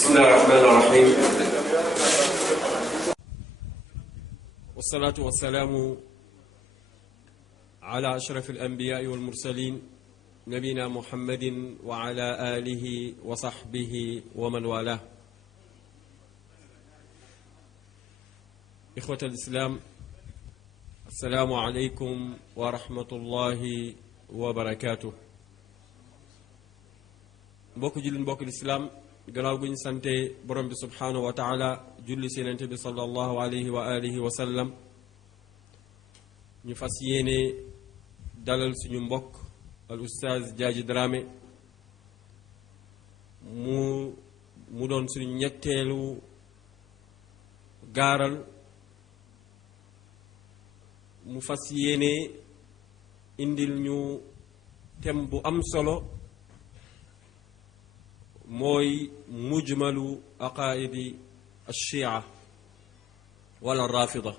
بسم الله الرحمن الرحيم والصلاة والسلام على أشرف الأنبياء والمرسلين نبينا محمد وعلى آله وصحبه ومن والاه. إخوة الإسلام، السلام عليكم ورحمة الله وبركاته. mbokk jullit mbokk lislaam gannaaw bu ñu sante borom bi subhaanahu wa taala julli si yonent bi sallallahu alayhi wa alihi wa sallam, ñu fas yéene dalal suñu mbokk al ustaaz Diadji Dramé mu doon suñu ñetteelu gaaral. mu fas yéene indil ñu thème bu am solo, mooy mujmalu aqaidi alchia wala rafida.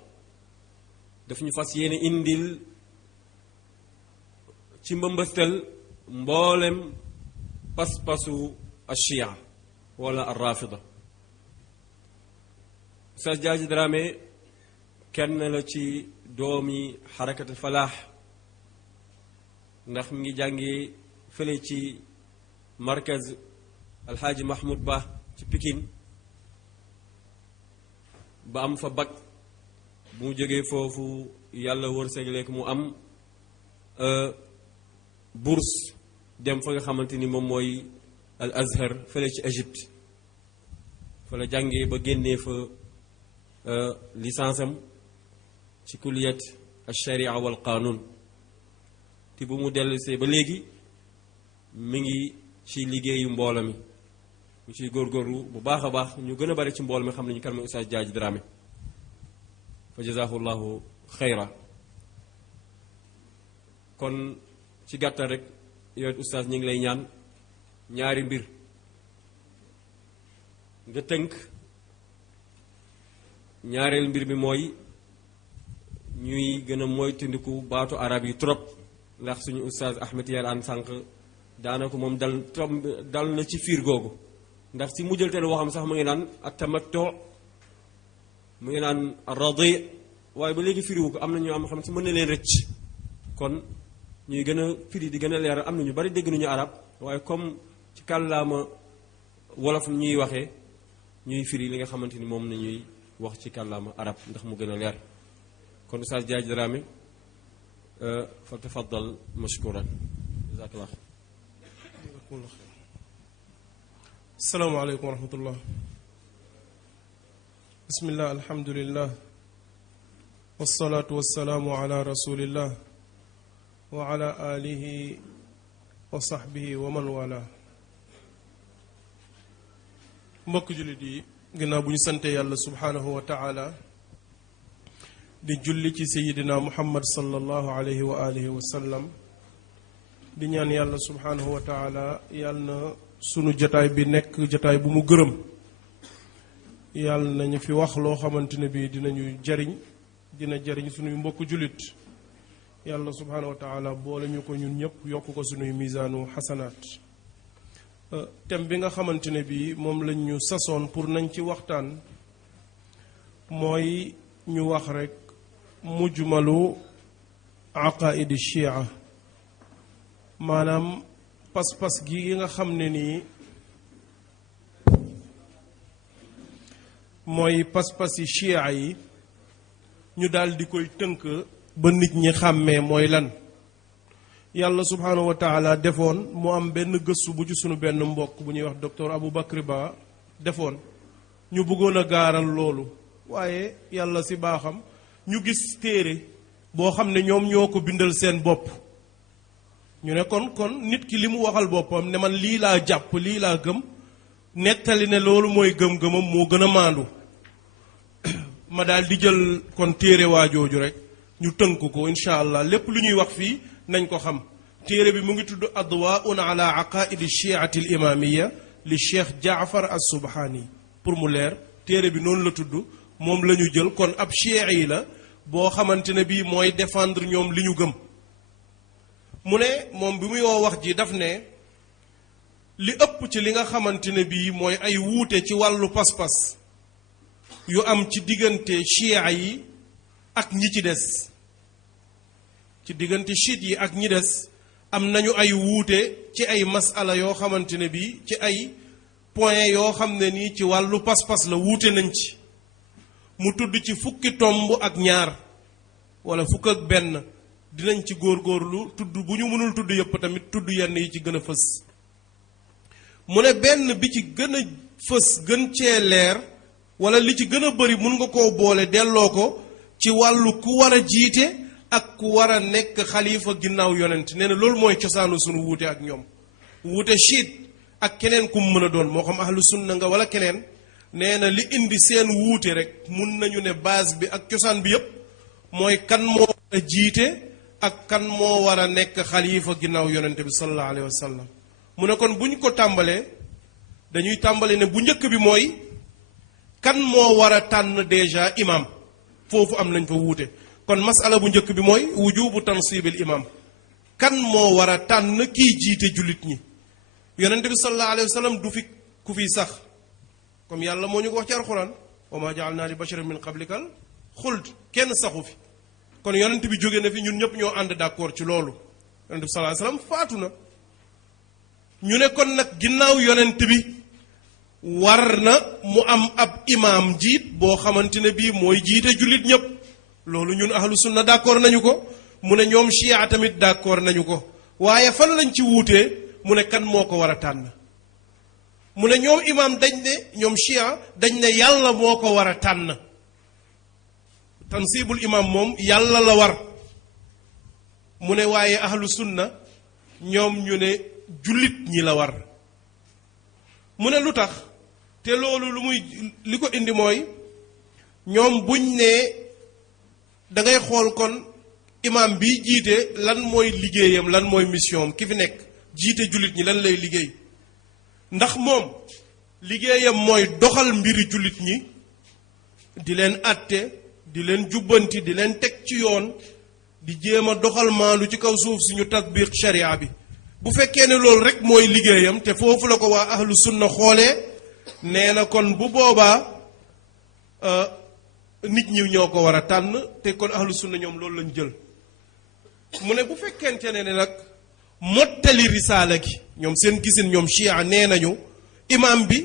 daf ñu fas yéene indil ci mbëmbëstal mboolem pas-pasu alchia wala alrafida. Oustaz Diadji Dramé kenn la ci doomi xarakati falaax, ndax mi ngi jàngi fële ci markaz alxaaji Mahmoud Ba ci Pikine ba am fa bac. bu mu jógee foofu yàlla wërsëgaleek mu am bourse dem fa nga xamante ni moom mooy al Azhar fële ci Égypte. fa la jàngee ba génnee fa licence am ci kulliyat al sharia wal qanun. te bu mu dellusee ba léegi mi ngi ci liggéeyu mbooloo mi, ñu ciy góorgóorlu bu baax a baax. ñu gën a bari ci mbooloo mi xam nañu kan mooy Oustaz Diadji Dramé, fa jazaahu llahu xayra. kon ci gàttal rek yow Oustaz ñu ngi lay ñaan ñaari mbir nga tënk. ñaareel mbir bi mooy ñuy gën a moytandiku baatu arab yi trop, ndax suñu Oustaz Ahmed Yalane sànq daanaka moom dal na ci fiir googu. ndax si mujjalteelu waxam sax mu ngi naan atamattu, mu ngi naan radi, waaye ba léegi firiwu ko. am na ñoo xam ne si mën na leen rëcc. kon ñuy gën a firi di gën a leeral. am na ñu bari dégg nañu arab, waaye comme ci kàllaama wolof ñuy waxee, ñuy firi li nga xamante ni moom nañuy wax ci kàllaama arab ndax mu gën a leer. kon Oustaz Diadji Dramé fa tafaddal mashkuran, jazakallah. asalaamaaleykum wa rahmatullah. bismillah, alhamdulillah, wasalaatu wasalaamu ala rasulillah wa ala alihi wa sahbihi wa man wala. mbokk jullit yi, ginnaaw bu ñu sante yàlla subhaanahu wa taala di julli ci sayidina muhammad sallallahu alayhi wa alihi wa sallam, di ñaan yàlla subhaanahu wa taala yàlla na sunu jataay bi nekk jataay bu mu gërëm. yàlla nañu fi wax loo xamante ne bii dina jariñ sunuy mbokk jullit. yàlla subhaanahu wa taala boole ñu ko ñun ñëpp, yokk ko sunuy misaanu xasanaat. thème bi nga xamante ne bii moom lañ ñu sasoon pour nañ ci waxtaan mooy ñu wax rek mujmalu aqaidi chia, maanaam pas-pas gi nga xam ne nii mooy pas-pasi chia yi, ñu daal di koy tënk ba nit ñi xàmmee mooy lan. yàlla subhaanahu wa taala defoon mu am benn gëstu bu ci sunu benn mbokk bu ñuy wax docteur Abou Bakri Ba defoon. ñu bëggoon a gaaral loolu, waaye yàlla si baaxam ñu gis téere boo xam ne ñoom ñoo ko bindal seen bopp. ñu ne kon nit ki li mu waxal boppam ne man lii laa jàpp, lii laa gëm, nettali ne loolu mooy gëm-gëmam moo gën a maandu. ma daal di jël kon téere waajooju rek ñu tënk ko incha allah. lépp lu ñuy wax fii nañ ko xam. téere bi mu ngi tudd adwaun ala aqaidi chiati al imamiya li cheikh jaafar as subhani. pour mu leer, téere bi noonu la tudd, moom la ñu jël. kon ab chiites la boo xamante ne bii mooy défendre ñoom li ñu gëm. mu ne moom bi muy woo wax ji daf ne li ëpp ci li nga xamante ne bii mooy ay wuute ci wàllu pas-pas yu am ci diggante chia yi ak ñi ci des ci diggante chiite yi ak ñi des am nañu ay wuute ci ay masala yoo xamante ne bii ci ay point yoo xam ne nii ci wàllu pas-pas la wuute nañ ci mu tudd ci fukki tomb ak ñaar wala fukk ak benn dinañ ci góorgóorlu tudd bu ñu mënul tudd yëpp tamit tudd yenn yi ci gën a fës mu ne benn bi ci gën a fës gën cee leer wala li ci gën a bari mun nga koo boole delloo ko ci wàllu ku war a jiite ak ku war a nekk xalifa ginnaaw yonent nee na loolu mooy cosaanu sunu wuute ak ñoom wuute chiite ak keneen ku mu mën a doon moo xam ahlu sunna nga wala keneen nee na li indi seen wuute rek mun nañu ne base bi ak cosaan bi yépp mooy kan moo war a jiite ak kan moo war a nekk xalifa ginnaaw yonente bi sallallahu alayhi wa sallam mu ne kon bu ñu ko tàmbalee dañuy tàmbale ne bu njëkk bi mooy kan moo war a tànn déjà imam foofu am nañ fa wuute kon masala bu njëkk bi mooy wujubu tansibil imam kan moo war a tànn kiy jiite jullit ñi yonente bi sallallahu alayhi wa sallam du fi ku fiy sax comme yàlla moo ñu ko wax ci alquran wa ma jaalna li basharin min qablikal xuld kenn saxu fi kon yonent bi jóge na fi ñun ñëpp ñoo ànd d'accord ci loolu yonent bi sallallahu alayhi wasallam faatu na ñu ne kon nag ginnaaw yonent bi war na mu am ab imaam jiit boo xamante ne bii mooy jiite jullit ñëpp loolu ñun ahlu sunna d'accord nañu ko mu ne ñoom chia tamit d'accord nañu ko waaye fan lañ ci wuutee mu ne kan moo ko war a tànn mu ne ñoom imaam dañ ne ñoom chia dañ ne yàlla moo ko war a tànn tansibul imam moom yàlla la war mu ne waaye ahlu sunna ñoom ñu ne jullit ñi la war mu ne lu tax te loolu lu muy li ko indi mooy ñoom buñ ne da ngay xool kon imam bi jiite lan mooy liggéeyam lan mooy mission am ki fi nekk jiite jullit ñi lan lay liggéey ndax moom liggéeyam mooy doxal mbiri jullit ñi di leen àtte di leen jubbanti di leen teg ci yoon di jéem a doxal maandu ci kaw suuf si ñu tatbiq sharia bi bu fekkee ne loolu rek mooy liggéeyam te foofu la ko waa ahlu sunna xoolee nee na kon bu boobaa nit ñi ñoo ko war a tànn te kon ahlu sunna ñoom loolu lañ jël mu ne bu fekkente ne nag mottali risaala gi ñoom seen gisin ñoom chia nee nañu imam bi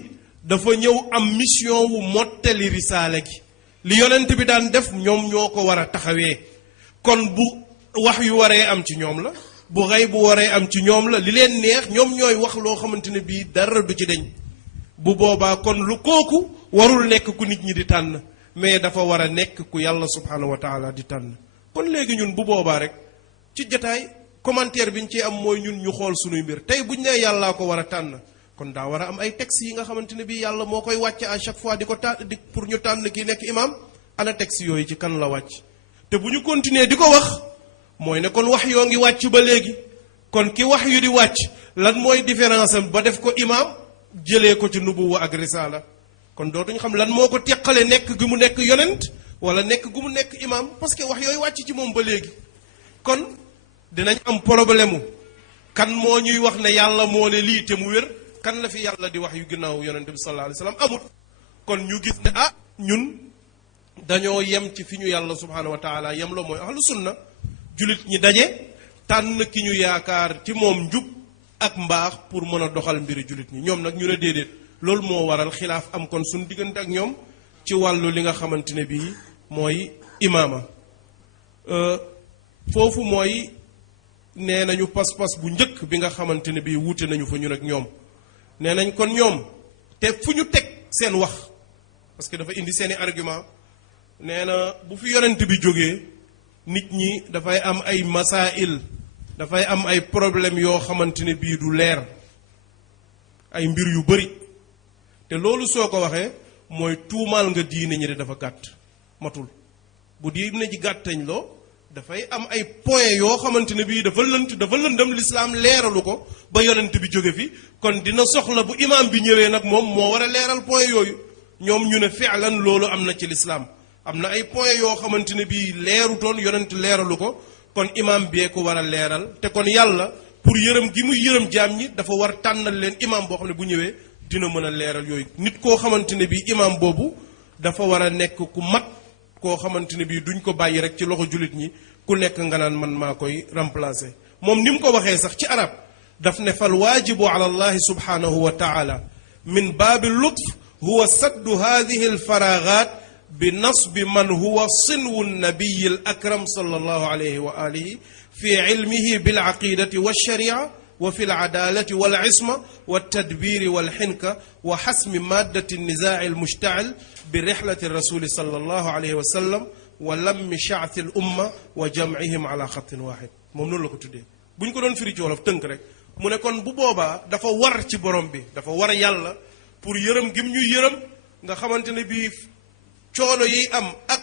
dafa ñëw am mission wu mottali risaala gi li yonent bi daan def ñoom ñoo ko war a taxawee kon bu wax yu waree am ci ñoom la bu xëy bu waree am ci ñoom la li leen neex ñoom ñooy wax loo xamante ne bii dara du ci deñ bu boobaa kon lu kooku warul nekk ku nit ñi di tànn mais dafa war a nekk ku yàlla subhanahu wa taala di tànn kon léegi ñun bu boobaa rek ci jotaay commentaire bi ñu ci am mooy ñun ñu xool sunuy mbir tey buñ nee yàllaa ko war a tànn kon daa war a am ay textes yi nga xamante ne bii yàlla moo koy wàcce à chaque fois di ko di pour ñu tànn kii nekk imam ana textes yooyu ci kan la wàcc te bu ñu continuer di ko wax mooy ne kon wax yoo ngi wàcc ba léegi kon ki wax yu di wàcc lan mooy différence am ba def ko imam jëlee ko ci nubuwa ak risaala kon dootuñu xam lan moo ko teqale nekk gi mu nekk yonent wala nekk gu mu nekk imam parce que wax yooyu wàcc ci moom ba léegi kon dinañ am problème mu kan moo ñuy wax ne yàlla moo ne lii te mu wér kan la fi yàlla di wax yu ginnaaw yonent bi sallallahu alayhi wa sallam amut kon ñu gis ne ah ñun dañoo yem ci fi ñu yàlla subhanahu wa taala yem la mooy ahlu sunna julit ñi daje tànn ki ñu yaakaar ci moom njub ak mbaax pour mën a doxal mbiri julit ñi ñoom nag ñu ne déedéet loolu moo waral xilaaf am kon suñ diggante ak ñoom ci wàllu li nga xamante ne bii mooy imaama foofu mooy nee nañu pas-pas bu njëkk bi nga xamante ne bii wuute nañu fa ñun ak ñoom nee nañ kon ñoom te fu ñu teg seen wax parce que dafa indi seeni argument nee na bu fi yonent bi jógee nit ñi dafay am ay masail dafay am ay problème yoo xamante ne bii du leer ay mbir yu bari te loolu soo ko waxee mooy tuumaal nga diine ñi de dafa gàtt matul bu diine ji gàttañ loo dafay am ay point yoo xamante ne bii dafa lëndëm lislaam leeralu ko ba yonent bi jóge fi kon dina soxla bu imaam bi ñëwee nag moom moo war a leeral point yooyu ñoom ñu ne fi'lan loolu am na ci lislaam am na ay point yoo xamante ne bii leerutoon yonent leeralu ko kon imaam bee ko war a leeral te kon yàlla pour yërëm gi muy yërëm jaam ñi dafa war tànnal leen imam boo xam ne bu ñëwee dina mën a leeral yooyu nit koo xamante ne bii imam boobu dafa war a nekk ku mat koo xamante ne bii duñ ko bàyyi rek ci loxo jullit ñi ku nekk nga naan man maa koy remplacer moom ni mu ko waxee sax ci arab daf ne fal waajibu ala allahi subhanahu wa taala min baabi lutf huwa saddu hadihi alfaraagat bi nasbi man huwa sinwu nabiyi al akram sallallahu alayhi wa alihi fi ilmihi bil aqidati wa sharia wa fi العدالة والعصمة والتدبير والحنكة وحسم مادة النزاع المشتعل برحلة الرسول صلى الله عليه وسلم ولم شعث الأمة وجمعهم على خط واحد moom noonu la ko tuddee bu ñu ko doon firi ci wolof tënk rek mu ne kon bu boobaa dafa war ci borom bi dafa war yàlla pour yërëm gim ñuy yërëm nga xamante ne bii coono yi am ak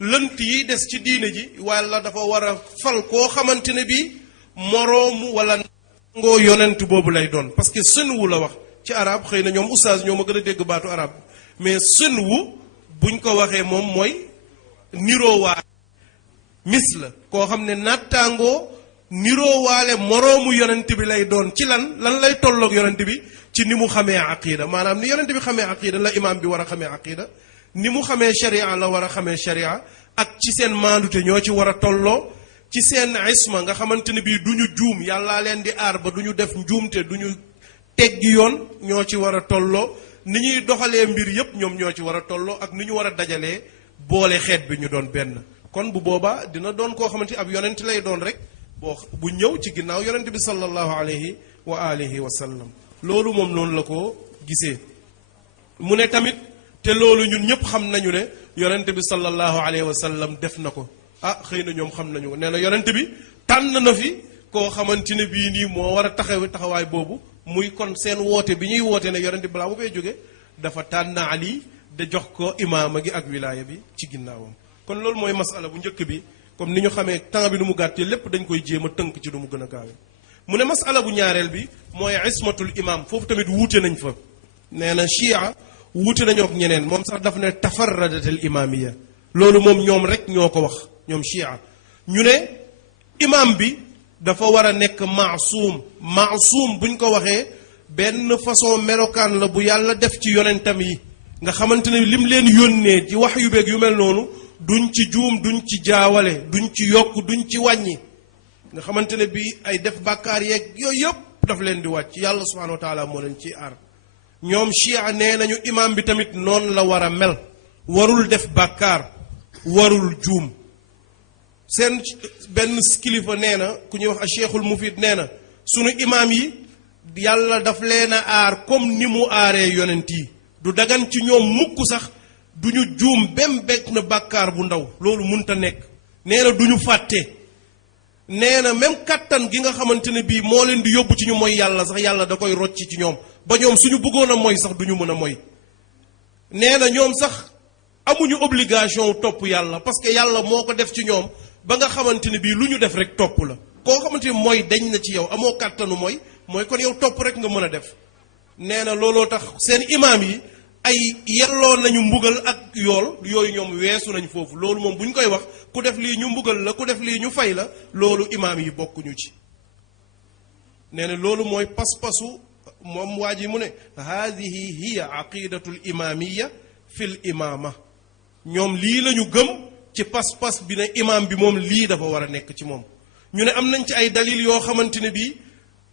lënt yi des ci diine ji walla dafa war a fal koo xamante ne bii moroomu wala ngoo yonent boobu lay doon parce que sën wu la wax ci arab xëy na ñoom oustaz ñoo ma gën a dégg baatu arab mais sën wu buñ ko waxee moom mooy niroowaale mis la koo xam ne nattaangoo niroowaale moroomu yonent bi lay doon ci lan lay tolloog yonent bi ci ni mu xamee aqida maanaam ni yonent bi xamee aqida la imaam bi war a xamee aqida ni mu xamee sharia la war a xamee sharia ak ci seen maandute ñoo ci war a tolloo ci seen isma nga xamante ne bii du ñu juum yàllaa leen di aar ba du ñu def njuumte du ñu teggi yoon ñoo ci war a tolloo ni ñuy doxalee mbir yépp ñoom ñoo ci war a tolloo ak ni ñu war a dajalee boole xeet bi ñu doon benn kon bu boobaa dina doon koo xamante ab yonent lay doon rek bu ñëw ci ginnaaw yonent bi sallallahu alayhi wa alihi wa sallam loolu moom noonu la ko gisee mu ne tamit te loolu ñun ñëpp xam nañu ne yonent bi sallallahu alayhi wa sallam def na ko xëy na ñoom xam nañu ko nee na yonent bi tànn na fi koo xamante ne bii nii moo war a taxawaay boobu muy kon seen woote bi ñuy woote ne yonent bi balaa mu fay jóge dafa tànn Ali de jox ko imaama gi ak wilaaya bi ci ginnaawam kon loolu mooy masala bu njëkk bi comme ni ñu xamee temps bi nu mu gàttee lépp dañ koy jéem a tënk ci du mu gën a gaawe mu ne masala bu ñaareel bi mooy ismatul imam foofu tamit wuute nañ fa nee na chia wuute nañoo ak ñeneen moom sax daf ne tafarradatal imamiya loolu moom ñoom rek ñoo ko wax ñoom chia ñu ne imam bi dafa war a nekk maasuum buñ ko waxee benn façon melokaan la bu yàlla def ci yonentam yi nga xamante ne lim leen yónnee ci wax yu beeg yu mel noonu duñ ci juum duñ ci jaawale duñ ci yokk duñ ci wàññi nga xamante ne bii ay def bàkkaar yeeg yooyu yëpp daf leen di wàcc yàlla subhanahu wa taala moo leen ciy aar ñoom chia nee nañu imam bi tamit noonu la war a mel warul def bàkkaar warul juum seen benn kilifa nee na ku ñuy wax a cheikhul mufid nee na sunu imaam yi yàlla daf leen a aar comme ni mu aaree yonent yi du dagan ci ñoom mukk sax du ñu juum bekk na bàkkaar bu ndaw loolu munta nekk nee na du ñu fàtte nee na même kattan gi nga xamante ne bii moo leen di yóbbu ci ñu mooy yàlla sax yàlla da koy rocci ci ñoom ba ñoom suñu bëggoon a mooy sax du ñu mën a mooy nee na ñoom sax amuñu obligation topp yàlla parce que yàlla moo ko def ci ñoom ba nga xamante ne bii lu ñu def rek topp la koo xamante ni mooy dañ na ci yow amoo kàttanu mooy kon yow topp rek nga mën a def nee na looloo tax seen imaam yi ay yelloo nañu mbugal ak yool yooyu ñoom weesu nañ foofu loolu moom bu ñu koy wax ku def lii ñu mbugal la ku def lii ñu fay la loolu imaam yi bokkuñu ci nee na loolu mooy pas-pasu moom waa ji mu ne haadihi hiya aqidatul imamiya fil imama ñoom lii lañu gëm ci pas-pas bi ne imaam bi moom lii dafa war a nekk ci moom ñu ne am nañ ci ay dalil yoo xamante ne bii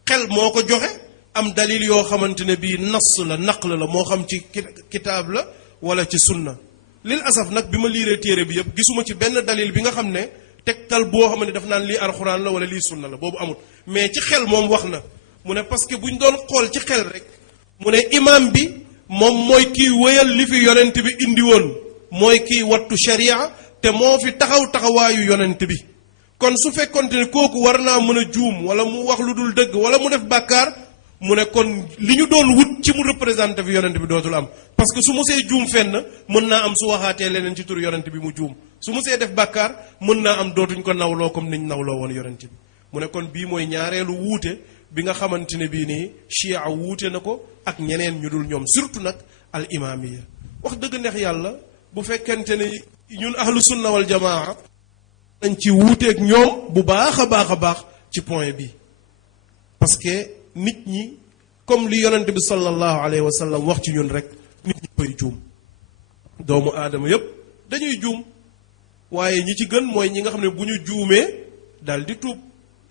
xel moo ko joxe am dalil yoo xamante ne bii nas la naql la moo xam ci kitaab la wala ci sunna lil asaf nag bi ma liiree téere bi yëpp gisuma ci benn dalil bi nga xam ne tegtal boo xam ne daf naan lii alxuraan la wala lii sunna la boobu amut mais ci xel moom wax na mu ne parce que bu ñu doon xool ci xel rek mu ne imaam bi moom mooy kiy wéyal li fi yonent bi indi woon mooy kiy wattu sharia te moo fi taxawaayu yonent bi kon su fekkonte ne kooku war naa mën a juum wala mu wax lu dul dëgg wala mu def bàkkaar mu ne kon li ñu doon wut ci mu représenté fi yonent bi dootul am parce que su mosee juum fenn mën naa am su waxaatee leneen ci tur yonent bi mu juum su mosee def bàkkaar mën naa am dootuñ ko nawloo comme niñ nawloo woon yonent bi mu ne kon bii mooy ñaareelu wuute bi nga xamante ne bii nii chia wuute na ko ak ñeneen ñu dul ñoom surtout nag al imamiya wax dëgg neex yàlla bu fekkente ne ñun ahlu sunna wal jamaa dañ ci wuuteeg ñoom bu baax a baax ci point bi parce que nit ñi comme li yonente bi sallallahu alayhi wa sallam wax ci ñun rek nit ñi koy juum doomu aadama yépp dañuy juum waaye ñi ci gën mooy ñi nga xam ne bu ñu juumee daal di tuub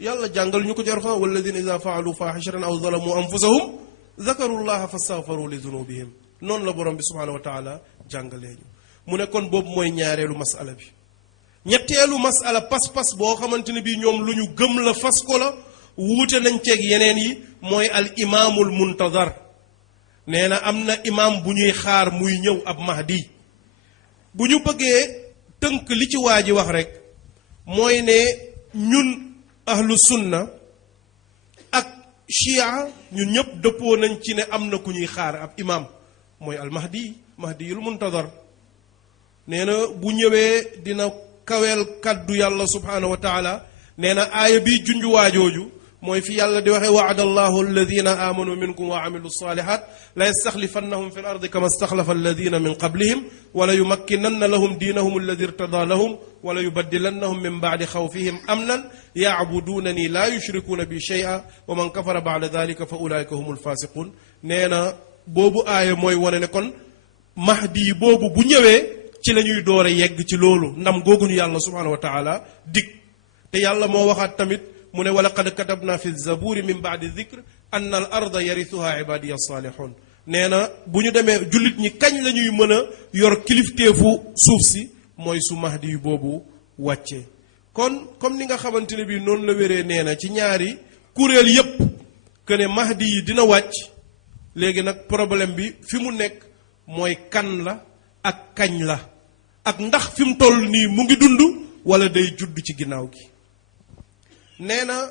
yàlla jàngal ñu ko ci Alxuraan walladina ida faalu faaxishatan aw zalamu anfusahum zakaru llaha fastaghfaru li dunubihim noonu la borom bi subhanahu wa taala jàngalee ñu mu ne kon boobu mooy ñaareelu masala bi ñetteelu masala pas-pas boo xamante ne bii ñoom lu ñu gëm la fas ko la wuute nañ ceeg yeneen yi mooy al imaamul muntazar nee na am na imaam bu ñuy xaar muy ñëw ab mahdi bu ñu bëggee tënk li ci waa ji wax rek mooy ne ñun ahlu sunna ak chia ñun ñëpp dëppoo nañ ci ne am na ku ñuy xaar ab imaam mooy al mahdiyul muntazar nee na bu ñëwee dina kaweel kaddu yàlla subhanahu wa taala nee na aaya bi junju waajooju mooy fi yàlla di waxe waada allahu alladina amanu minkum wa amilu salihat la yastaxlifannahum fi l ardi kama staxlafa alladina min qablihim wala yumakkinanna lahum diinahum alladi irtada lahum wala yubaddilannahum min baadi xawfihim amnan yacbudunani la yushrikuuna bi shay'a wa man kafara bacda dalika fa ulaika hum alfasiqun nee na boobu aaya mooy wane ne kon mahdi boobu bu ñëwee ci la ñuy door a yegg ci loolu ndam googuñu yàlla subhanahu wa taala dig te yàlla moo waxaat tamit mu ne wala qad katabna fi zaburi min baadi dicre anna al arda yarithuha ibadiya salihun nee na bu ñu demee jullit ñi kañ la ñuy mën a yor kilifteefu suuf si mooy su mahdi yu boobu wàccee kon comme ni nga xamante ne bii noonu la wéree nee na ci ñaari kuréel yépp que ne mahdi yi dina wàcc léegi nag problème bi fi mu nekk mooy kan la ak kañ la ak ndax fi mu toll nii mu ngi dund wala day judd ci ginnaaw gi nee na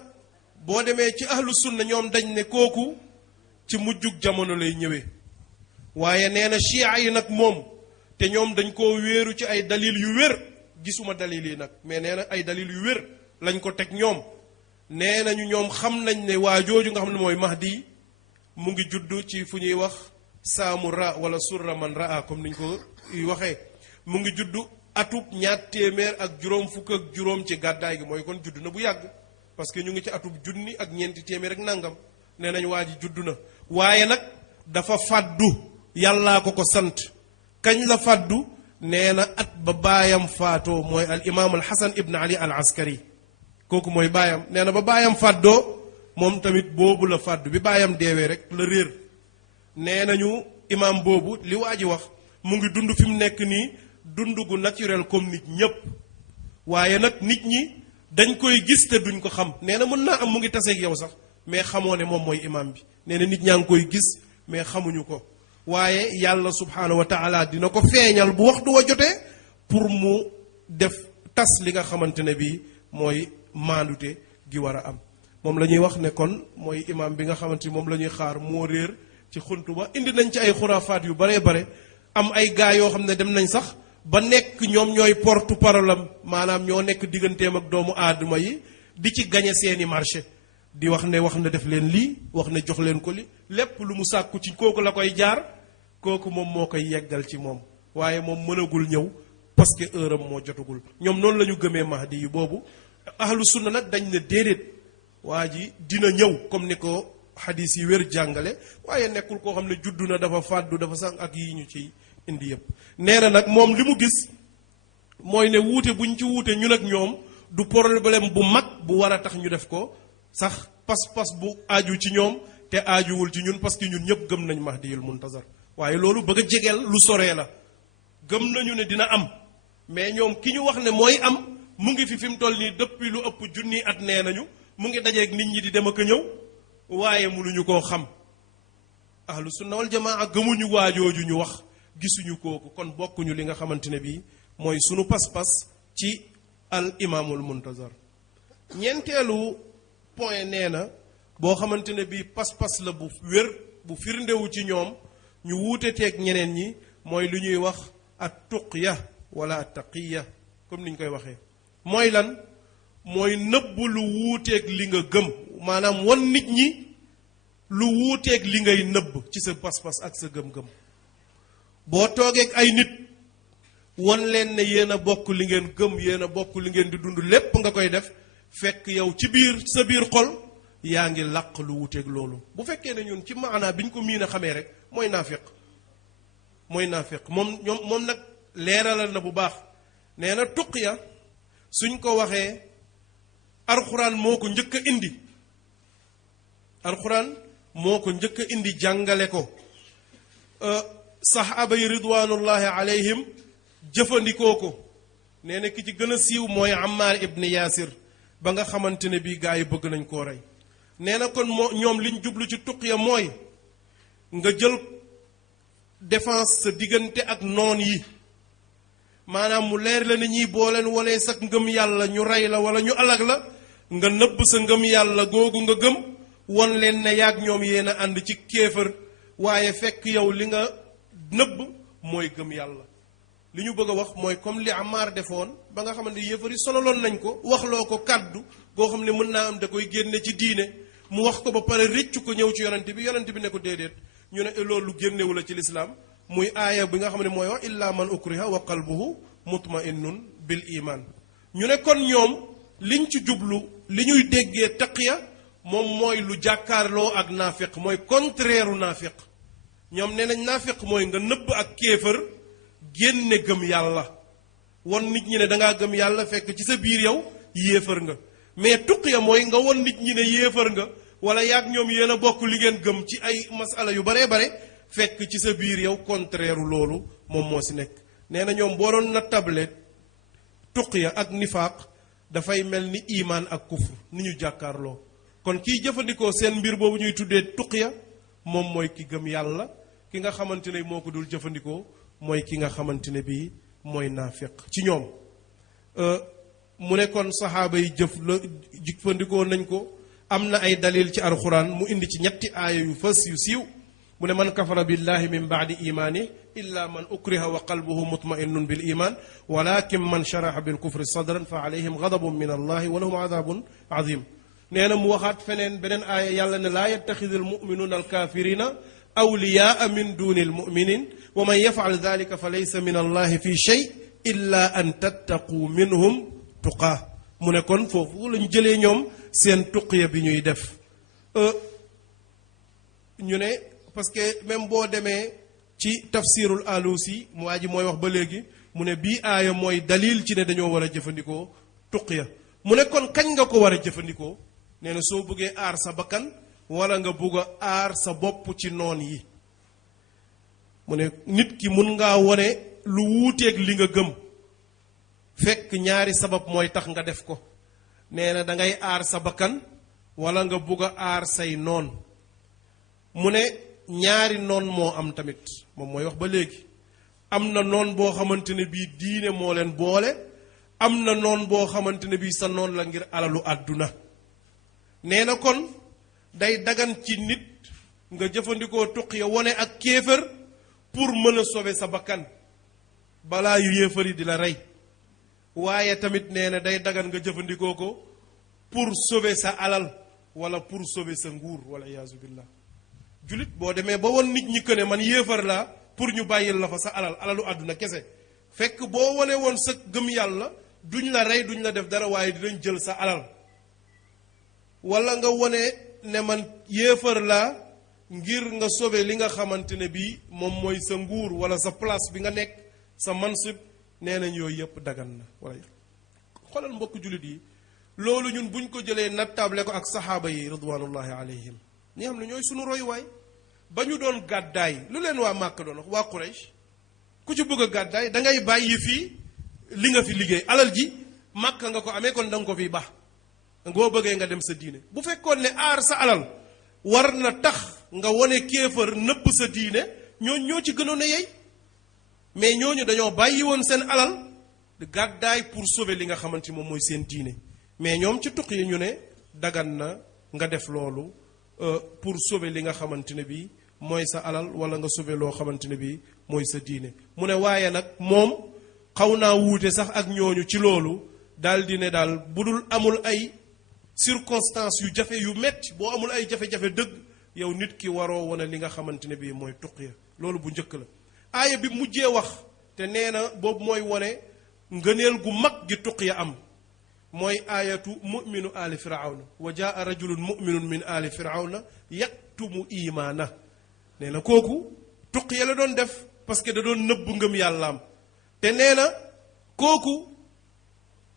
boo demee ci ahlu sunna ñoom dañ ne kooku ci mujjug jamono lay ñëwee waaye nee na chia yi nag moom te ñoom dañ koo wéeru ci ay dalil yu wér gisuma dalil yi nag mais nee na ay dalil yu wér lañ ko teg ñoom nee nañu ñoom xam nañ ne waa jooju nga xam ne mooy mahdi mu ngi judd ci fu ñuy wax saamu ra wala surra man raa comme niñ ko waxee mu ngi judd atub 200 ci gàddaay gi mooy kon judd na bu yàgg parce que ñu ngi ci atub junni ak ñeenti téeméer ak nangam nee nañ waa ji judd na waaye nag dafa fàddu yàllaa ko sant kañ la fàddu nee na at ba baayam faatoo mooy al imaam al xasan ibn ali al askari kooku mooy baayam nee na ba baayam fàddoo moom tamit boobu la fàddu bi baayam deewee rek la réer nee nañu imaam boobu li waa ji wax mu ngi dund fi mu nekk nii dund gu naturel comme nit ñépp waaye nag nit ñi dañ koy gis te duñ ko xam nee na mën naa am mu ngi taseeg yow sax mais xamoo ne moom mooy imaam bi nee na nit ñaa ngi koy gis mais xamuñu ko waaye yàlla subhanahu wa taala dina ko feeñal bu waxtu wa jotee pour mu def tas li nga xamante ne bii mooy maandute gi war a am moom la ñuy wax ne kon mooy imaam bi nga xamante ni moom la ñuy xaar moo réer ci xuntu ba indi nañ ci ay xuraafaat yu baree bare am ay gaa yoo xam ne dem nañ sax ba nekk ñoom ñooy porte parole am maanaam ñoo nekk digganteem ak doomu aadama yi di ci gañe seeni marché di wax ne def leen lii wax ne jox leen ko li lépp lu mu sàkku ci kooku la koy jaar kooku moom moo koy yeggal ci moom waaye moom mënagul ñëw parce que heure am moo jotagul ñoom noonu la ñu gëmee mahdi yi boobu ahlu sunna nag dañ ne déedéet waa ji dina ñëw comme ni ko xadis yi wér jàngale waaye nekkul koo xam ne juddu na dafa fàddu dafa sax ak yi ñu ci indi yëpp nee na nag moom li mu gis mooy ne wuute buñ ci wuute ñun ak ñoom du problème bu mag bu war a tax ñu def ko sax pas-pas bu aaju ci ñoom te aajuwul ci ñun parce que ñun ñëpp gëm nañ mahdiyul muntazar waaye loolu bëgg a jegeel lu soree la gëm nañu ne dina am mais ñoom ki ñu wax ne mooy am mu ngi fi mu toll nii depuis lu ëpp junni at nee nañu mu ngi dajeeg nit ñi di dem ak a ñëw waaye mënuñu koo xam ahlu sunna wal jamaa gëmuñu waajooju ñu wax gisuñu kooku kon bokkuñu li nga xamante ne bii mooy sunu pas-pas ci al imaamul muntazar ñeenteelu point nee na boo xamante ne bii pas-pas la bu wér bu firndewu ci ñoom ñu wuute teeg ñeneen ñi mooy lu ñuy wax at tuqya wala at taqiya comme ni ñu koy waxee mooy lan mooy nëbb lu wuuteeg li nga gëm maanaam wan nit ñi lu wuuteeg li ngay nëbb ci sa pas-pas ak sa gëm-gëm boo toogeeg ay nit wan leen ne yéen a bokk li ngeen gëm yéen a bokk li ngeen di dund lépp nga koy def fekk yow ci biir sa biir xol yaa ngi làq lu wuteeg loolu bu fekkee ne ñun ci maanaa bi ñu ko miin a xamee rek mooy naafiq moom nag leeralal na bu baax nee na tuqya suñ ko waxee alxuraan moo ko njëkk a indi alxuraan moo ko njëkk a indi jàngale ko saxaaba yi ridwanullahi alayhim jëfandikoo ko nee na ki ci gën a siiw mooy Ammar ibn Yaasir ba nga xamante ne bii gaa yi bëgg nañ koo rey nee na kon ñoom liñ jublu ci tuqya mooy nga jël défense sa diggante ak noon yi maanaam mu leer la ne ñii boo leen walee sax ngëm yàlla ñu rey la wala ñu alag la nga nëbb sa ngëm yàlla googu nga gëm won leen ne yaag ñoom yéen a ànd ci kéefër waaye fekk yow li nga nëbb mooy gëm yàlla li ñu bëgg a wax mooy comme li Ammar defoon ba nga xamante ne yéefar yi sonaloon nañ ko waxloo ko kàddu goo xam ne mën naa am da koy génne ci diine mu wax ko ba pare rëccu ko ñëw ci yonent bi ne ko déedéet ñu ne loolu génnewu la ci lislaam muy aaya bi nga xam ne mooy wax illa man ukriha wa qalbuhu mutma'innun bil iman ñu ne kon ñoom liñ ci jublu li ñuy déggee taqiya moom mooy lu jàkkaarloo ak naafiq mooy contraire u naafiq ñoom nee nañ naafiq mooy nga nëbb ak kéefër génne gëm yàlla won nit ñi ne dangaa gëm yàlla fekk ci sa biir yow yéefar nga mais tuqiya mooy nga won nit ñi ne yéefar nga wala yaag ñoom yéen a bokk li ngeen gëm ci ay masala yu baree bare fekk ci sa biir yow contraire loolu moom moo si nekk nee na ñoom boo doon na table tuqiya ak nifaaq dafay mel ni imaan ak kufr ni ñu jàkkaarloo kon kiy jëfandikoo seen mbir boobu ñuy tuddee tuqiya moom mooy ki gëm yàlla ki nga xamante ne moo ko dul jëfandikoo mooy ki nga xamante ne bii mooy naafiq ci ñoom mu ne kon saxaaba yi jëfandikoo nañ ko am na ay dalil ci alxuraan mu indi ci ñetti aaya yu fës yu siiw mu ne man kafara billahi min baadi imaani illa man ukriha wa qalbuhu mutma'innun bil iman walakin man sharaha bil kufri sadran fa alayhim ghadabun min allahi wa lahum adhabun azim nee na mu waxaat feneen beneen aaya yàlla ne laa yattaxidul muminuuna alkaafirina awliyaa min duni almuminin wa man yafal dalika fa laysa min allahi fi shay illa an tattaqu minhum tuqaa mu ne kon foofu lañu jëlee ñoom seen tuqiya bi ñuy def ñu ne parce que même boo demee ci tafsirul alusi mu waa ji mooy wax ba léegi mu ne bii aaya mooy dalil ci ne dañoo war a jëfandikoo tuqiya mu ne kon kañ nga ko war a jëfandikoo nee na soo bëggee aar sa bakkan wala nga bugg a aar sa bopp ci noon yi mu ne nit ki mun ngaa wone lu wuuteeg li nga gëm fekk ñaari sabab mooy tax nga def ko nee na dangay aar sa bakkan wala nga bugg a aar say noon mu ne ñaari noon moo am tamit moom mooy wax ba léegi am na noon boo xamante ne bii diine moo leen boole am na noon boo xamante ne bii sa noon la ngir alalu àdduna nee na kon day dagan ci nit nga jëfandikoo tuqiya wone ak kéefër pour mën a sauver sa bakkan balaa yu yéefar yi di la rey waaye tamit nee na day dagan nga jëfandikoo ko pour sauver sa alal wala pour sauver sa nguur wala iyaazu billah julit boo demee ba won nit ñi que ne man yéefar laa pour ñu bàyyil la fa sa alalu àdduna kese fekk boo wone woon sa gëm yàlla duñ la rey duñ la def dara waaye dinañ jël sa alal wala nga wone ne man yéefar laa ngir nga sauver li nga xamante ne bii moom mooy sa nguur wala sa place bi nga nekk sa mansib nee nañ yooyu yëpp dagan na wala xoolal mbokk jullit yi loolu ñun buñ ko jëlee nattable ko ak saxaaba yi ridwanullahi alayhim ñi xam ne ñooy sunu royuwaay ba ñu doon gàddaay lu leen waa Màkka doon wax waa Quraysh ku ci bëgg a gàddaay da ngay bàyyi fii li nga fi liggéey alal ji Màkka nga ko amee kon da nga ko fiy baax boo bëggee nga dem sa diine bu fekkoon ne aar sa alal war na tax nga wone kéefër nëbb sa diine ñoo ci gënoon a yey mais ñooñu dañoo bàyyi woon seen alal di gàddaay pour sauver li nga xamante moom mooy seen diine mais ñoom ci tuq yi ñu ne dagan na nga def loolu pour sauver li nga xamante ne bii mooy sa alal wala nga sauver loo xamante ne bii mooy sa diine mu ne waaye nag moom xaw naa wuute sax ak ñooñu ci loolu daal di ne daal bu dul amul ay circonstances yu jafe yu metti boo amul ay jafe-jafe dëgg yow nit ki waroo wane li nga xamante ne bii mooy tuqiya loolu bu njëkk la aaya bi mujjee wax te nee na boobu mooy wane ngëneel gu mag gi tuqiya am mooy aayatu muminu ali firawna wa jaa rajulun muminun min ali firawna yaktumu imaana nee na kooku tuqiya la doon def parce que da doon nëbb ngëm yàllaam te nee na kooku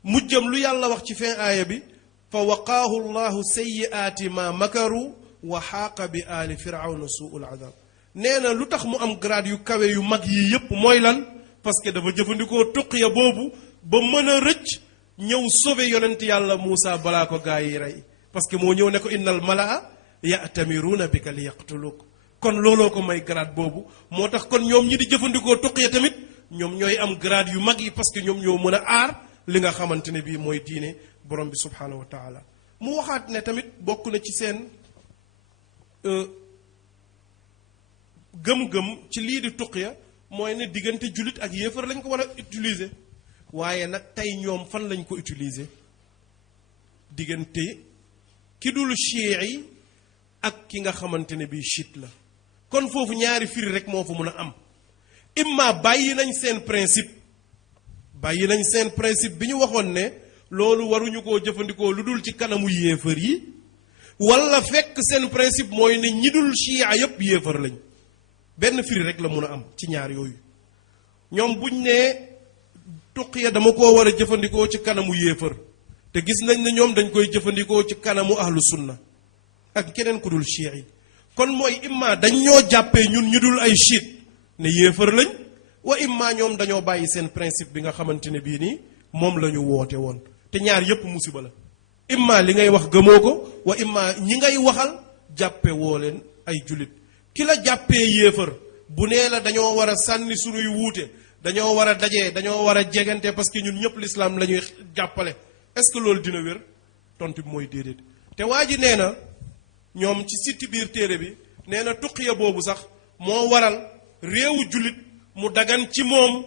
mujjam lu yàlla wax ci fin aaya bi fa waqaahu llahu sayyiaati ma makaru wa xaaqa bi ali firawna suul adab nee na lu tax mu am grade yu kawe yu mag yi yépp mooy lan parce que dafa jëfandikoo tuqiya boobu ba mën a rëcc ñëw sauver yonent yàlla Muusa balaa ko gaa yi rey parce que moo ñëw ne ko innal malaa ya'tamiruuna bika li yaqtuluk kon looloo ko may grade boobu moo tax kon ñoom ñi di jëfandikoo tuqiya tamit ñoom ñooy am grade yu mag yi parce que ñoom ñoo mën a aar li nga xamante ne bii mooy diine borom bi subhaanahu wa taala mu waxaat ne tamit bokk na ci seen gëm-gëm ci lii di tuqiya mooy ne diggante jullit ak yéefar lañ ko war a utiliser waaye nag tey ñoom fan lañ ko utiliser diggante ki dul chiites ak ki nga xamante ne bii chiite la kon foofu ñaari firi rek moo fa mun a am imma bàyyi nañ seen principe bi ñu waxoon ne loolu waruñu koo jëfandikoo lu dul ci kanamu yéefar yi wala fekk seen principe mooy ne ñi dul chia yépp yéefar lañ benn firi rek la mun a am ci ñaar yooyu ñoom buñ ne tuqiya dama koo war a jëfandikoo ci kanamu yéefar te gis nañ ne ñoom dañ koy jëfandikoo ci kanamu ahlu sunna ak keneen ku dul chia yi kon mooy imma dañ ñoo jàppee ñun ñu dul ay chiite ne yéefar lañ wa imma ñoom dañoo bàyyi seen principe bi nga xamante ne bii nii moom la ñu woote woon te ñaar yépp musiba la imma li ngay wax gëmoo ko wa imma ñi ngay waxal jàppe woo leen ay jullit ki la jàppee yéefar bu nee la dañoo war a sànni sunuy wuute dañoo war a dajee dañoo war a jegante parce que ñun ñëpp l'islam la ñuy jàppale est-ce que loolu dina wér tontu bi mooy déedéet te waa ji nee na ñoom ci sitti biir téere bi nee na tuqiya boobu sax moo waral réewu jullit mu dagan ci moom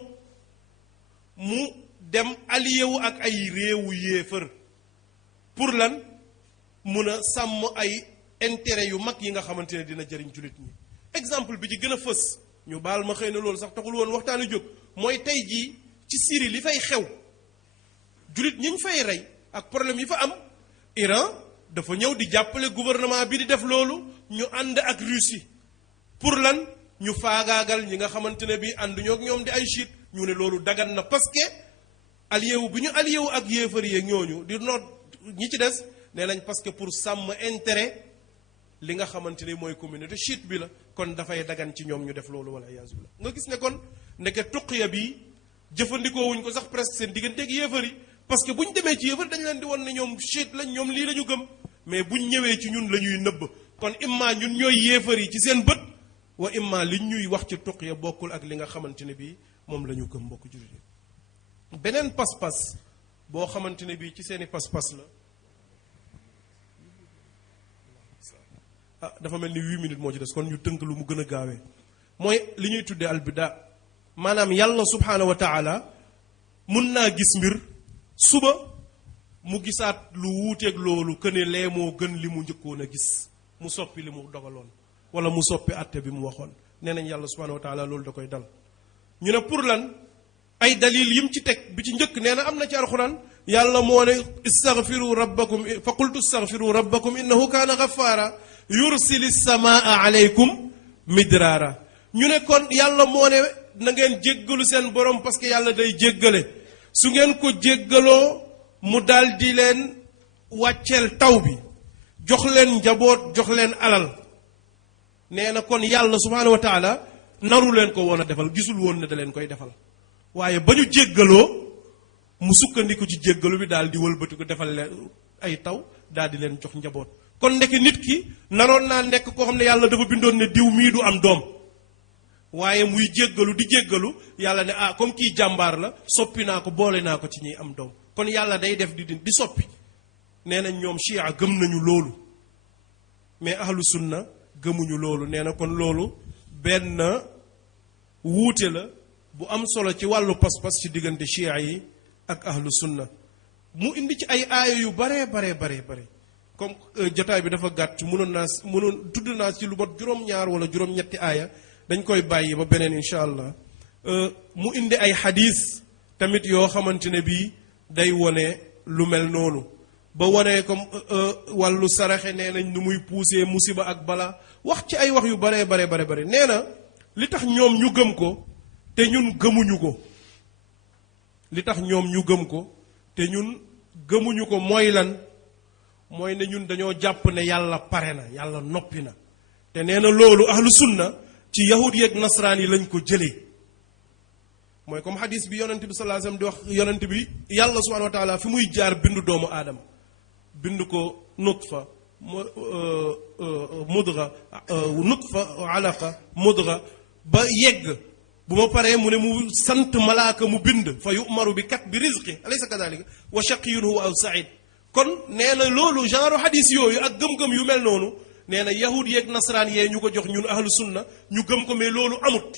mu dem allié wu ak ay réewu yéefar pour lan mun a sàmm ay intérêt yu mag yi nga xamante ne dina jëriñ jullit ñi exemple bi ci gën a fës ñu baal ma xëy na loolu sax taxul woon waxtaanu jóg mooy tey jii ci Syrie li fay xew jullit ñi ñu fay rey ak problème yi fa am Iran dafa ñëw di jàppale gouvernement bi di def loolu ñu ànd ak Russie pour lan ñu faagaagal ñi nga xamante ne bii ànduñoo ak ñoom di ay chiite ñu ne loolu dagan na parce que allié wu bi ñu allié wu ak yéefar yi ñooñu di noot ñi ci des nee nañ parce que pour sàmm intérêt li nga xamante ni mooy communauté chiite bi la kon dafay dagan ci ñoom ñu def loolu wala iyaazu billah nga gis ne kon ndeke tuqiya bi jëfandikoo wuñ ko sax presque seen digganteeg yéefar yi parce que bu ñu demee ci yéefar dañ leen di won ne ñoom chiite lañ ñoom lii la ñu gëm mais buñ ñëwee ci ñun la ñuy nëbb kon imma ñun ñooy yéefar yi ci seen bët wa imma li ñuy wax ci tuqiya bokkul ak li nga xamante ne bii moom la ñu gëm mbokk jullit yi beneen pas-pas boo xamante ne bii ci seeni pas-pas la dafa mel ni 8 minutes moo ci des kon ñu tënk lu mu gën a gaawee mooy li ñuy tuddee albida maanaam yàlla subhaanahu wa taala mun naa gis mbir suba mu gisaat lu wuuteeg loolu que ne lee moo gën li mu njëkkoon a gis mu soppi li mu dogaloon wala mu soppi àtte bi mu waxoon nee nañ yàlla subhaanahu wa taala loolu da koy dal ñu ne pour lan ay dalil yim ci teg bi ci njëkk nee na am na ci alxuraan yàlla moo ne istaghfiru rabbakum fa qultu istaghfiru rabbakum innahu kaana ghaffara yursili samaa alaykum midraara ñu ne kon yàlla moo ne na ngeen jéggalu seen borom parce que yàlla day jéggale su ngeen ko jéggaloo mu daal di leen wàcceel taw bi jox leen njaboot jox leen alal nee na kon yàlla subhaanahu wa taala naru leen ko woon a defal gisul woon ne da leen koy defal waaye ba ñu jéggaloo mu sukkandiku ci jéggalu bi daal di wëlbati ko defal leen ay taw daal di leen jox njaboot kon ndeke nit ki naroon naa nekk koo xam ne yàlla dafa bindoon ne diw mii du am doom waaye muy jéggalu di jéggalu yàlla ne ah comme kii jàmbaar la soppi naa ko boole naa ko ci ñiy am doom kon yàlla day def di soppi nee na ñoom chia gëm nañu loolu mais ahlu sunna gëmuñu loolu nee na kon loolu benn wuute la bu am solo ci wàllu pas-pas ci diggante chia yi ak ahlu sunna mu indi ci ay aaya yu bare comme jotaay bi dafa gàtt mënoon tudd naa ci lu mot juróom-ñaar wala juróom-ñetti aaya dañ koy bàyyi ba beneen incha allah mu indi ay xadis tamit yoo xamante ne bii day wone lu mel noonu ba wane comme wàllu saraxe nee nañ nu muy puusee musiba ak bala wax ci ay wax yu bare nee na li tax ñoom ñu gëm ko te ñun gëmuñu ko li tax ñoom ñu gëm ko te ñun gëmuñu ko mooy lan mooy ne ñun dañoo jàpp ne yàlla pare na yàlla noppi na te nee na loolu ahlu sunna ci yahud yeeg nasraan yi lañ ko jëlee mooy comme hadis bi yonent bi sallallahu alayhi wasallam di wax yonent bi yàlla subhanahu wa taala fi muy jaar bindu doomu aadama bind ko nutfa mudra nutfa alaqa mudra ba yegg bu ma paree mu ne mu sant malaaka mu bind fa yu'maru bi kat bi rizqi alaysa kadhalika wa shaqiyun huwa aw sa'id kon nee na loolu genre hadis yooyu ak gëm-gëm yu mel noonu nee na yahud yeeg nasaraan yee ñu ko jox ñun ahlu sunna ñu gëm ko mais loolu amut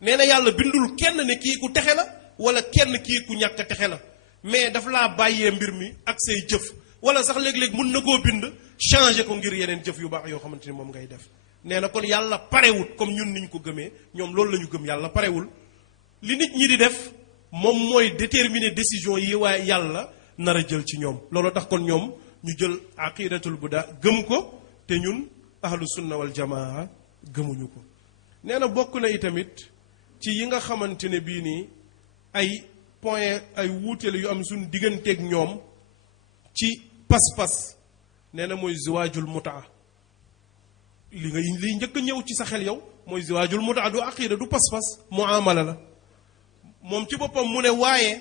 nee na yàlla bindul kenn ne kii ku texe la wala kenn kii ku ñàkk a texe la mais daf laa bàyyee mbir mi ak say jëf wala sax léeg-léeg mun na koo bind changé ko ngir yeneen jëf yu baax yoo xamante ni moom ngay def nee na kon yàlla parewut comme ñun niñ ko gëmee ñoom loolu la ñu gëm yàlla parewul li nit ñi di def moom mooy déterminer décision yi waaye yàlla nar a jël ci ñoom loolu tax kon ñoom ñu jël aqidatul buda gëm ko te ñun ahlu sunna wal jamaa gëmuñu ko nee na bokk na itamit ci yi nga xamante ne bii nii ay point ay wuuteel yu am suñ digganteeg ñoom ci pas-pas nee na mooy ziwaajul mutaa liy njëkk a ñëw ci sa xel yow mooy ziwaajul mutaa du aqida du pas-pas muamala la moom ci boppam mu ne waaye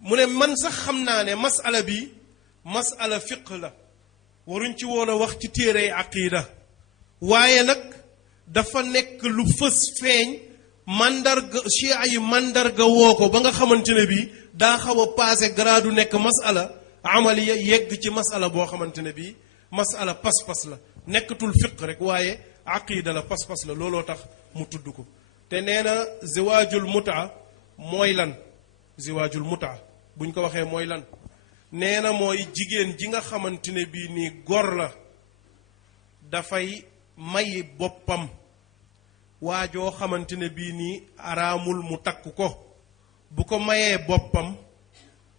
mu ne man sax xam naa ne masala bi masala fiq la waruñ ci woon a wax ci téere aqida waaye nag dafa nekk lu fës feeñ mandarga chia yi mandarga woo ko ba nga xamante ne bii daa xaw a passé gradu nekk masala amaliya yegg ci masala boo xamante ne bii masala pas-pas la nekkatul fiq rek waaye aqida la pas-pas la looloo tax mu tudd ko te nee na ziwaajul mutaa mooy lan ziwaajul mutaa buñ ko waxee mooy lan nee na mooy jigéen ji nga xamante ne bii nii gor la dafay may boppam waajoo xamante ne bii nii araamul mu takk ko bu ko mayee boppam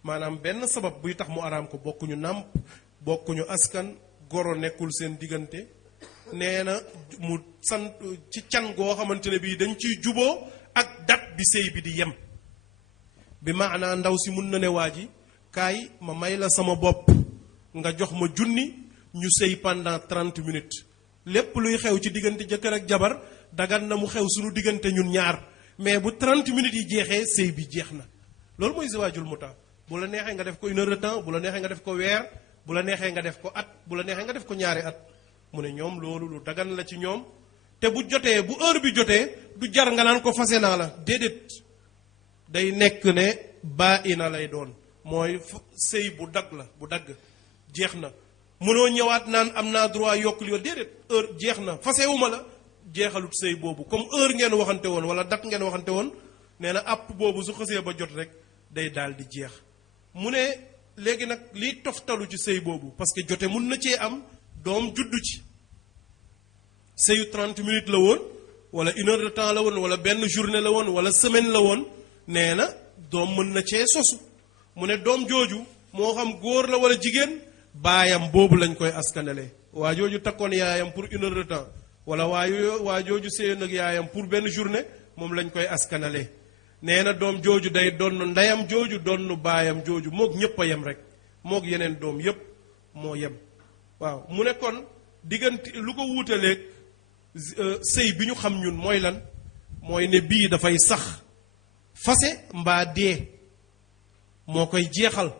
maanaam benn sabab buy tax mu araam ko bokkuñu nàmp bokkuñu askan goro nekkul seen diggante nee na mu sant ci can goo xamante ne bii dañ ciy juboo ak dat bi sëy bi di yem bi maanaa ndaw si mun na ne waa ji kaay ma may la sama bopp nga jox ma junni ñu sëy pendant 30 minutes lépp luy xew ci diggante jëkkër ak jabar dagan na mu xew suñu diggante ñun ñaar mais bu 30 minutes yi jeexee sëy bi jeex na loolu mooy ziwaajul mutaa bu la neexee nga def ko 1 heure de temps bu la neexee nga def ko weer bu la neexee nga def ko at bu la neexee nga def ko ñaari at mu ne ñoom loolu lu dagan la ci ñoom te bu jotee bu heure bi jotee du jar nga naan ko fase naa la déedéet day nekk ne baa ina lay doon mooy sëy bu dagg la bu dagg jeex na mënoo ñëwaat naan am naa droit yokk li déedéet heure jeex na fasewuma la jeexalut sëy boobu comme heure ngeen waxante woon wala date ngeen waxante woon nee na àpp boobu su xësee ba jot rek day daal di jeex mu ne léegi nag liy toftalu ci sëy boobu parce que jote mun na cee am doom juddu ci sëyu 30 minutes la woon wala 1 heure de temps la woon wala benn journée la woon wala semaine la woon nee na doom mën na cee sosu mu ne doom jooju moo xam góor la wala jigéen baayam boobu lañ koy askanale waa jooju takkoon yaayam pour 1 heure de temps wala waa jooju sëyoon ak yaayam pour benn journée moom lañ koy askanale nee na doom jooju day donn ndeyam jooju donn baayam jooju moog ñëpp a yem rek moog yeneen doom yépp moo yem waaw mu ne kon diggante lu ko wuutaleeg sëy bi ñu xam ñun mooy lan mooy ne bii dafay sax fase mbaa dee moo koy jeexal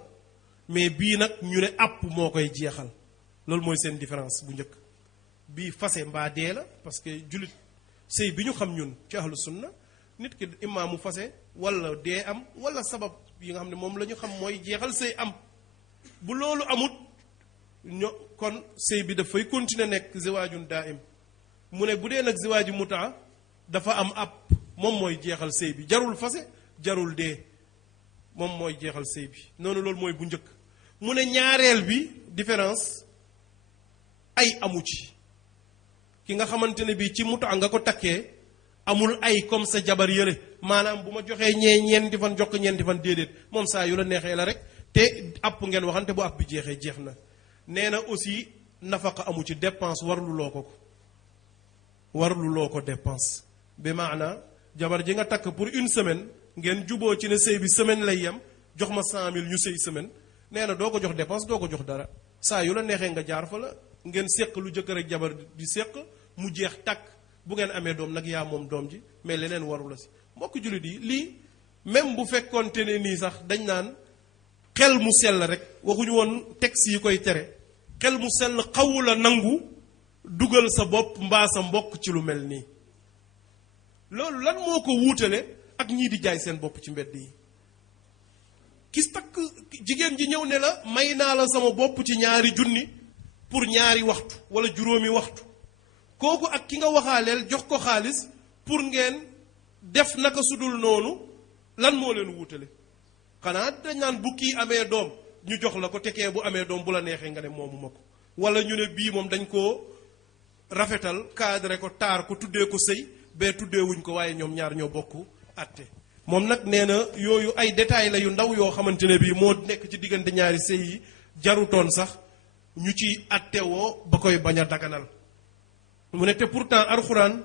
mais bii nag ñu ne àpp moo koy jeexal loolu mooy seen différence bu njëkk bii fase mbaa dee la parce que jullit sëy bi ñu xam ñun ci ahlu sunna nit ki imaamu fase wala dee am wala sabab yi nga xam ne moom la ñu xam mooy jeexal sëy am bu loolu amut kon sëy bi dafay continuer nekk ziwaajun daa'im mu ne bu dee nag ziwaaju mutaa dafa am ab moom mooy jeexal sëy bi jarul fase jarul dee moom mooy jeexal sëy bi noonu loolu mooy bu njëkk mu ne ñaareel bi différence ay amu ci ki nga xamante ne bii ci mutaa nga ko takkee amul ay comme sa jabar yële maanaam bu ma joxee ñeenti fan jox ko ñeenti fan déedéet moom saa yu la neexee la rek te app ngeen waxante bu app bi jeexee jeex na. nee na aussi nafaqa amu ci dépense warluloo ko dépense bi maana jabar ji nga takk pour une semaine ngeen juboo ci ne sëy bi semaine lay yem jox ma 100 000 ñu sëy semaine nee na doo ko jox dépense doo ko jox dara saa yu la neexee nga jaar fa la ngeen séq lu jëkkër ak jabar di séq mu jeex takk bu ngeen amee doom nag yaa moom doom ji mais leneen waru la si mbokk jullit yi lii même bu fekkoonte ne nii sax dañ naan xel mu sell rek waxuñu woon texte yi koy tere xel mu sell xawu la nangu dugal sa bopp mbaa sa mbokk ci lu mel nii loolu lan moo ko wuutale ak ñii di jaay seen bopp ci mbedd yi kis takk jigéen ji ñëw ne la may naa la sama bopp ci 2 junni pour 2 waxtu wala juróomi waxtu kooku ak ki nga waxaaleel jox ko xaalis pour ngeen def naka sudul noonu lan moo leen wuutale xanaa dañ naan bu kii amee doom ñu jox la ko tekee bu amee doom bu la neexee nga ne moomu ma ko wala ñu ne bii moom dañ koo rafetal cadré ko taar ko tuddee ko sëy bee tuddee wuñ ko waaye ñoom ñaar ñoo bokk atte moom nag nee na yooyu ay détails la yu ndaw yoo xamante ne bii moo nekk ci diggante ñaari sëy yi jarutoon sax ñu ci attewoo ba koy bañ a daganal mu ne te pourtant alxuraan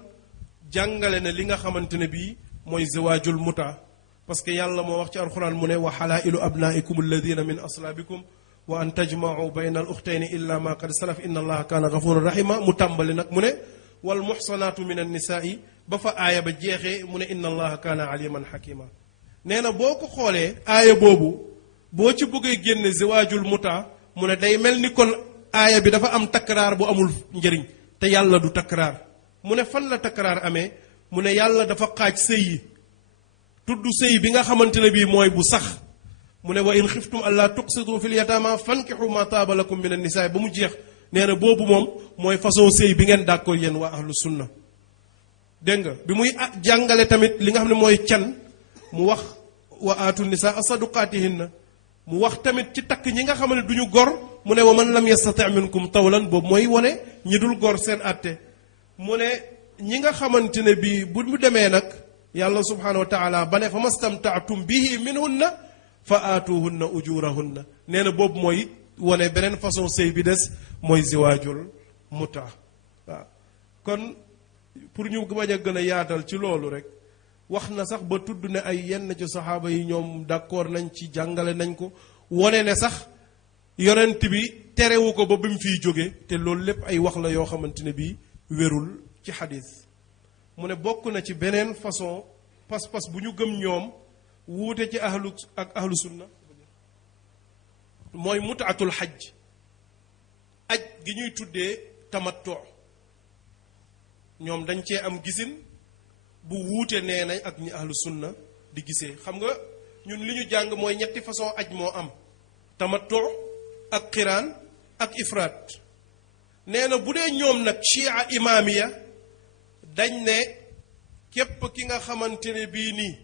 jàngale na li nga xamante ne bii mooy zawaajul muta parce que yàlla moo wax ci alxuraan mu ne wa xalailu abnaikum alladina min aslaabikum wa an tajmau bayna al uxtayni illa ma qad salaf inna allaha kaana gafuran rahima mu tàmbali nag mu ne wal muxsanaatu min annisaai ba fa aaya ba jeexee mu ne inna allaha kaana aliman xakima nee na boo ko xoolee aaya boobu boo ci bëggee génne zawaajul muta mu ne day mel ni kon aaya bi dafa am takraar bu amul njëriñ te yàlla du takraar mu ne fan la takraar amee mu ne yàlla dafa xaaj sëy yi tudd sëy bi nga xamante ne bii mooy bu sax mu ne wa in xiftum allaa tuqsitu fil yataama fankixu ma taaba lakum min annisaa ba mu jeex nee na boobu moom mooy façon sëy bi ngeen d'accord yéen waa ahlu sunna dégg nga bi muy jàngale tamit li nga xam ne mooy can mu wax wa aatu nisaa saduqaatihinna mu wax tamit ci takk ñi nga xam ne du ñu gor mu ne wa man lam yastati minkum tawlan boobu mooy wane ñi dul gor seen atte mu ne ñi nga xamante ne bii bu mu demee nag yàlla subhanahu wa taala ba ne fa mastamtaatum bihi minhunna fa aatuhunna ujurahunna nee na boobu mooy wane beneen façon sëy bi des mooy ziwaajul muta waaw kon pour ñu bañ a gën a yaatal ci loolu rek wax na sax ba tudd ne ay yenn ci saxaaba yi ñoom d'accord nañ ci jàngale nañ ko wane ne sax yonent bi terewu ko ba bi mu fiy jóge te loolu lépp ay wax la yoo xamante ne bii wérul ci xadis mu ne bokk na ci beneen façon pas-pas bu ñu gëm ñoom wuute ci ahlu sunna mooy mutaatul xaj aj gi ñuy tuddee tamattu ñoom dañ cee am gisin bu wuute nee nañ ak ñi ahlu sunna di gisee xam nga ñun li ñu jàng mooy 3 façon aj moo am tamattu ak qiraan ak ifraat nee na bu dee ñoom nag chia imaamiya dañ ne képp ki nga xamante ne bii nii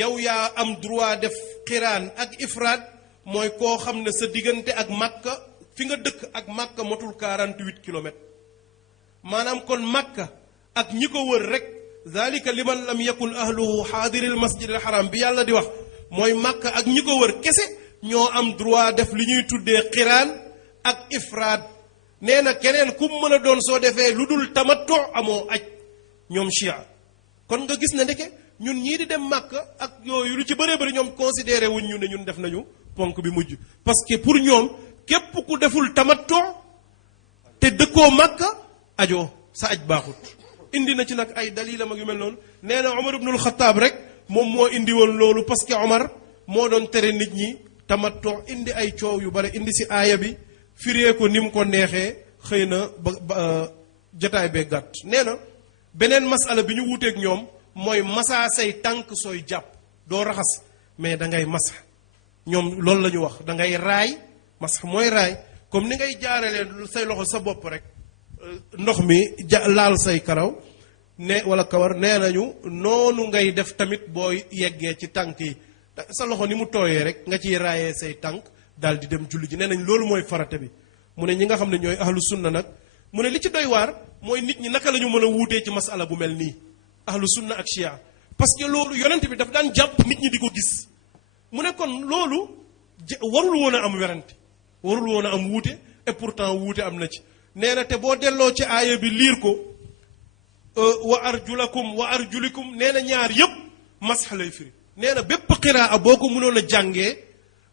yow yaa am droit def qiraan ak ifraat mooy koo xam ne sa diggante ak Makka fi nga dëkk ak Makka motul 48 kilomètres maanaam kon Makka ak ñi ko wër rek zalika liman lam yakun ahluhu xaadiril masjidil haram bi yàlla di wax mooy Makka ak ñi ko wër kese ñoo am droit def li ñuy tuddee qiraan ak ifraat nee na keneen ku mën a doon soo defee lu dul tamattu amoo aj ñoom chia kon nga gis ne ndeke ñun ñii di dem Makka ak yooyu lu ci bëree bëri ñoom considéré wuñ ñu ne ñun def nañu ponk bi mujj parce que pour ñoom képp ku deful tamattu te dëkkoo Makka ajoo sa aj baaxut indi na ci nag ay dalilam ak yu mel noonu nee na Omar ibnul Xataab rek moom moo indi woon loolu parce que Omar moo doon tere nit ñi tamattu indi ay coow yu bare indi si aaya bi firee ko ni mu ko neexee xëy na ba jotaay bee gàtt nee na beneen masala bi ñu wuuteeg ñoom mooy masaa say tànk sooy jàpp doo raxas mais da ngay masa ñoom loolu la ñu wax da ngay raay masa mooy raay comme ni ngay jaaralee say loxo sa bopp rek ndox mi laal say karaw ne wala kawar nee nañu noonu ngay def tamit booy yeggee ci tànk yi sa loxo ni mu tooyee rek nga ciy raayee say tànk daal di dem julli ji nee nañ loolu mooy farata bi mu ne ñi nga xam ne ñooy ahlu sunna nag mu ne li ci doy waar mooy nit ñi naka la ñu mën a wuutee ci masala bu mel nii ahlu sunna ak chia parce que loolu yonent bi daf daan jàpp nit ñi di ko gis mu ne kon loolu warul woon a am werante warul woon a am wuute et pourtant wuute am na ci nee na te boo delloo ci aaya bi liir ko wa arjulakum wa arjulikum nee na ñaar yépp masx lay firi nee na bépp qiraa boo ko mënoon a jàngee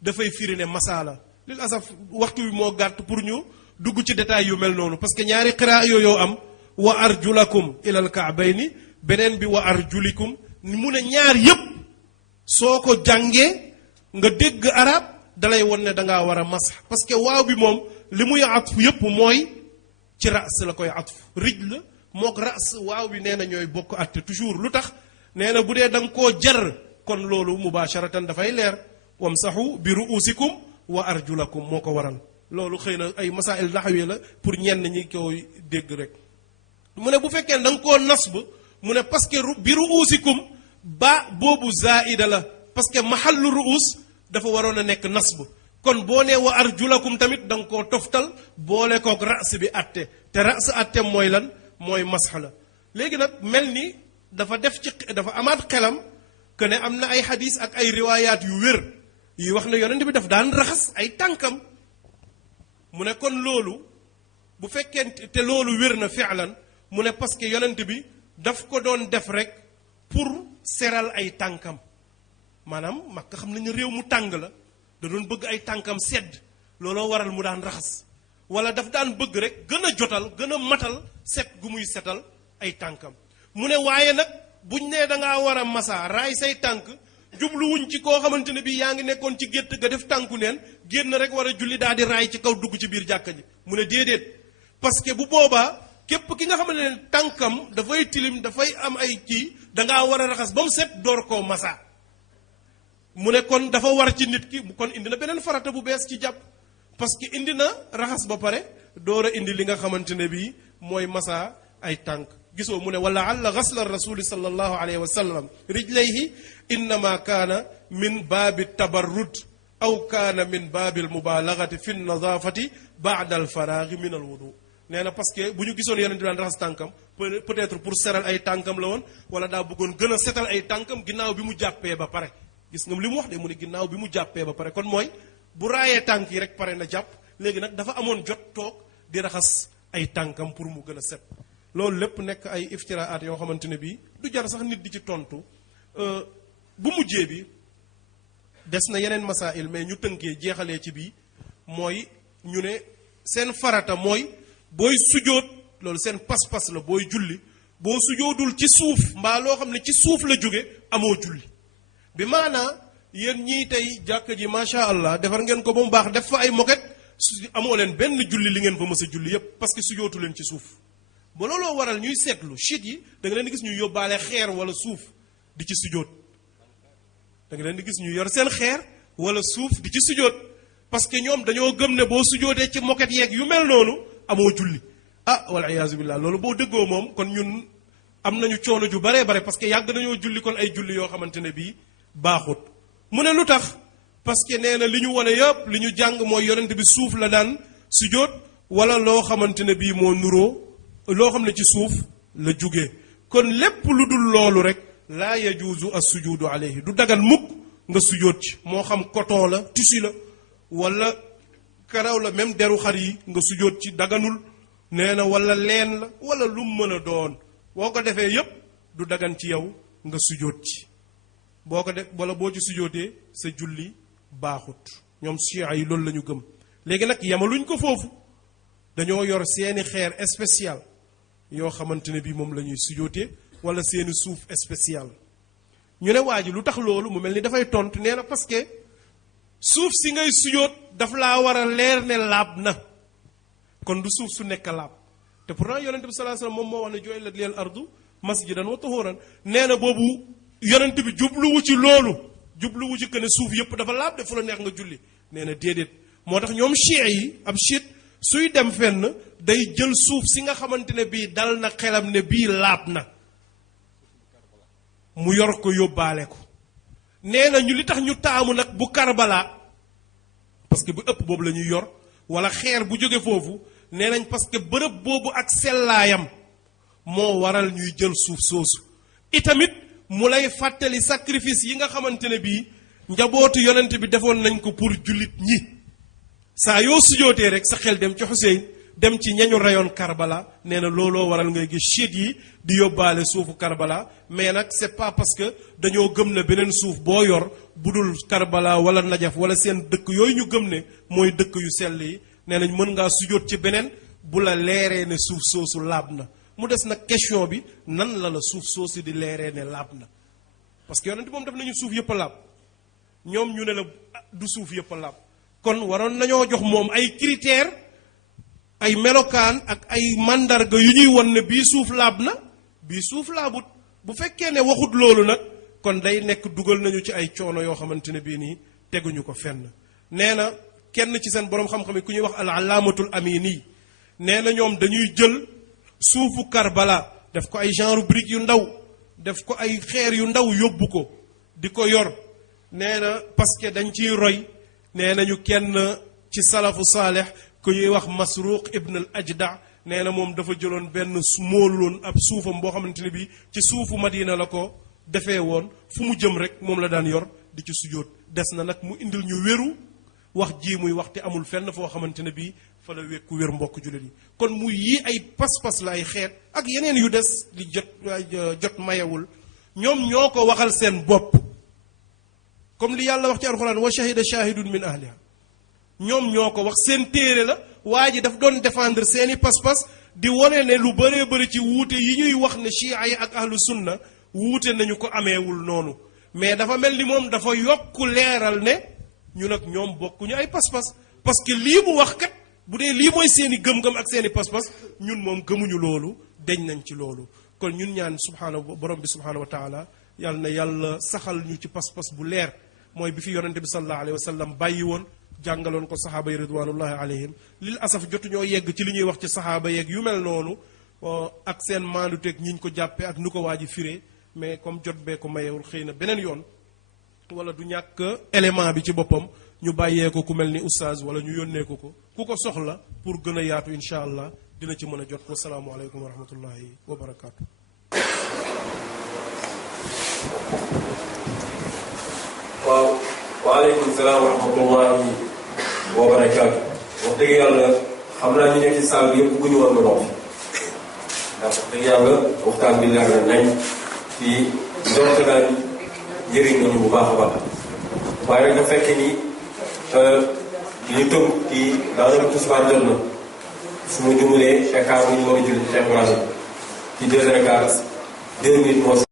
dafay firi ne masaala lil asaf waxtu wi moo gàtt pour ñu dugg ci détail yu mel noonu parce que ñaari qiraa yooyu am wa arjulakum ilal kaabayni beneen bi wa arjulikum mu ne ñaar yépp soo ko jàngee nga dégg arab dalay won ne dangaa war a masx parce que waaw bi moom li muy atfu yépp mooy ci ras la koy atfu rij la mook ras waaw bi nee na ñooy bokk atte toujours lu tax nee na bu dee da nga koo jar kon loolu mubasharatan dafay leer wamsaxu bi ruusikum wa arjulakum moo ko waral loolu xëy na ay masail naxwi la pour ñenn ñi koy dégg rek mu ne bu fekkee da nga koo nasb mu ne parce que bi ruusikum ba boobu zaida la parce que mahallu ruus dafa waroon a nekk nasb kon boo nee wa arjulakum tamit da nga koo toftal boole kook ras bi atte te ras atte mooy lan mooy masx la léegi nag mel ni dafa amaat xelam que ne am na ay xadis ak ay riwaayaat yu wér yuy wax ne yonent bi daf daan raxas ay tànkam mu ne kon loolu bu fekkee te loolu wér na fi'lan mu ne parce que yonent bi daf ko doon def rek pour seral ay tànkam maanaam Makka xam nañu réew mu tàng la da doon bëgg ay tànkam sedd looloo waral mu daan raxas wala daf daan bëgg rek gën a jotal gën a matal set gu muy setal ay tànkam mu ne waaye nag buñ nee da ngaa war a masa raay say tànk jubluwuñ ci koo xamante ne bii yaa ngi nekkoon ci gétt ga def tànku neen génn rek war a julli daal di raay ci kaw dugg ci biir jàkka ji mu ne déedéet parce que bu boobaa képp ki nga xamante ne tànkam dafay tilim dafay am ay kii dangaa war a raxas ba mu set door koo masa mu ne kon dafa war ci nit ki kon indi na beneen farata bu bees ci jàpp parce que indi na raxas ba pare door a indi li nga xamante ne bii mooy masa ay tànk gisoo mu ne wala alla gasla rasuli sallallahu alayhi wa sallam rijlayhi innama kaana min baabi tabarrud aw kaana min baabi almubalagati fi nadafati baada alfaraagi min alwudu nee na parce que bu ñu gisoon yeneen di daan raxas tànkam peut-être pour seral ay tànkam la woon wala daa bëggoon gën a setal ay tànkam ginnaaw bi mu jàppee ba pare gis nga li mu wax de mu ne ginnaaw bi mu jàppee ba pare kon mooy bu raayee tànk yi rek pare na jàpp léegi nag dafa amoon jot toog di raxas ay tànkam pour mu gën a set loolu lépp nekk ay iftiraat yoo xamante ne bii du jar sax nit di ci tontu bu mujjee bi des na yeneen masail mais ñu tënkee jeexalee ci bii mooy ñu ne seen farata mooy booy sujoot loolu seen pas-pas la booy julli boo sujoodul ci suuf mbaa loo xam ne ci suuf la jóge amoo julli bi maanaa yéen ñii tey jàkk ji macha allah defar ngeen ko ba mu baax def fa ay moquette amoo leen benn julli li ngeen fa mës a julli yépp parce que sujootu leen ci suuf ba looloo waral ñuy seetlu chiite yi da nga leen di gis ñu yóbbaale xeer wala suuf di ci sujoot da nga leen di gis ñu yor seen xeer wala suuf di ci sujoot parce que ñoom dañoo gëm ne boo sujootee ci moquette yeeg yu mel noonu amoo julli ah wal iyaazu billah loolu boo dëggoo moom kon ñun am nañu coono ju baree bare parce que yàgg nañoo julli kon ay julli yoo xamante ne bii baaxut mu ne lu tax parce que nee na li ñu wane yëpp li ñu jàng mooy yonent bi suuf la daan sujoot wala loo xamante ne bii moo nuroo loo xam ne ci suuf la jóge kon lépp lu dul loolu rek laa yajuuzu as sujuudu alayhi du dagan mukk nga sujoot ci moo xam coton la tissu la wala karaw la même deru xar yi nga sujoot ci daganul nee na wala leen la wala lu mu mën a doon boo ko defee yépp du dagan ci yow nga sujoot ci boo ko def wala boo ci sujootee sa julli baaxut ñoom chia yi loolu la ñu gëm léegi nag yamaluñ ko foofu dañoo yor seeni xeer spécial yoo xamante ne bii moom la ñuy sujootee wala seeni suuf spécial ñu ne waa ji lu tax loolu mu mel ni dafay tontu nee na parce que suuf si ngay sujoot daf laa war a leer ne laab na kon du suuf su nekk laab te pourtant yonente bi sallallahu alayhi wasallam moom moo wax ne ju'ilat liyal ardu masjidan wa tahuran nee na boobu yonent bi jubluwu ci loolu jubluwu ci que ne suuf yëpp dafa laab de fu la neex nga julli nee na déedéet moo tax ñoom chiite yi ab chiite suy dem fenn day jël suuf si nga xamante ne bii dal na xelam ne bii laab na mu yor ko yóbbaale ko nee na ñu li tax ñu taamu nag bu Karbala parce que bu ëpp boobu la ñuy yor wala xeer bu jóge foofu nee nañ parce que bërëb boobu ak sellaayam moo waral ñuy jël suuf soosu itamit mu lay fàttali sacrifice yi nga xamante ne bii njabootu yonent bi defoon nañ ko pour jullit ñi saa yoo sujootee rek sa xel dem ci Xuseyn dem ci ñañu rayoon Karbala nee na looloo waral ngay gis chiite yi di yóbbaale suufu Karbala mais nag c'est pas parce que dañoo gëm ne beneen suuf boo yor budul Karbala wala Najaf wala seen dëkk yooyu ñu gëm ne mooy dëkk yu sell yi nee nañ mën ngaa sujoot ci beneen bu la leeree ne suuf soosu laab na mu des nag question bi nan la suuf soosu di leeree ne laab na parce que yonent moom def nañu suuf yëpp a laab ñoom ñu ne la du suuf yëpp a laab kon waroon nañoo jox moom ay critères ay melokaan ak ay mandarga yu ñuy won ne bii suuf laab na bii suuf laabut bu fekkee ne waxut loolu nag kon day nekk dugal nañu ci ay coono yoo xamante ne bii nii teguñu ko fenn nee na kenn ci seen boroom xam-xam yi ku ñuy wax al alaamatul amini nee na ñoom dañuy jël suufu Karbala def ko ay genre brique yu ndaw def ko ay xeer yu ndaw yóbbu ko di ko yor nee na parce que dañ ciy roy nee nañu kenn ci salafu saaleh ku ñuy wax Masruq ibn al Ajda nee na moom dafa jëloon benn móoloon ab suufam boo xamante ne bii ci suufu Madina la ko defee woon fu mu jëm rek moom la daan yor di ci sujjóot des na nag mu indil ñu wéru wax ji muy wax te amul fenn foo xamante ne bii fa la wékku wér mbokk jullit yi kon muy yii ay pas-pas la ay xeet ak yeneen yu des li jot mayewul ñoom ñoo ko waxal seen bopp comme li yàlla wax ci alxuraan wa shahida shahidun min ahliha ñoom ñoo ko wax seen téere la waa ji daf doon défendre seeni pas-pas di wone ne lu bëree bëri ci wuute yi ñuy wax ne chia yi ak ahlu sunna wuute nañu ko ameewul noonu mais dafa mel ni moom dafa yokk leeral ne ñu nag ñoom bokkuñu ay pas-pas parce que lii mu wax kat bu dee lii mooy seeni gëm-gëm ak seeni pas-pas ñun moom gëmuñu loolu deñ nañ ci loolu kon ñun ñaan subhaanahu borom bi subhaanahu wa taala yàlla na yàlla saxal ñu ci pas-pas bu leer mooy bi fi yonente bi sallallahu alayhi wa sallam bàyyi woon jàngaloon ko saxaaba yi ridwanullahi alayhim lil asaf jotuñoo yegg ci li ñuy wax ci saxaaba yeeg yu mel noonu ak seen maanduteeg ñiñ ko jàppee ak nu ko waa ji firee mais comme jot bee ko mayewul xëy na beneen yoon wala du ñàkk élément bi ci boppam ñu bàyyee ko ku mel ni oustaz wala ñu yónnee ko ku ko soxla pour gën a yaatu incha allah dina ci mën a jot wasalaamualeykum wa rahmatullahi wa barakaatu. waaw waaleykum salaam wa rahmatullahi wa barakaatu. wax dëgg yàlla xam naa ñu nekk ci salle bi yëpp bëgguñu woon ma noppi ndax wax dëgg yàlla waxtaan bi leer na nañ ci njort naa ni njëriñ nañu bu baax a baax waaye nag dafa fekkee ni li ñu tënk kii daanaka tisbaar jot na su ma jumulee écart bu ñu war a jël ci Cheikh Ibrahim ci 2 heures et quart 2 minutes moo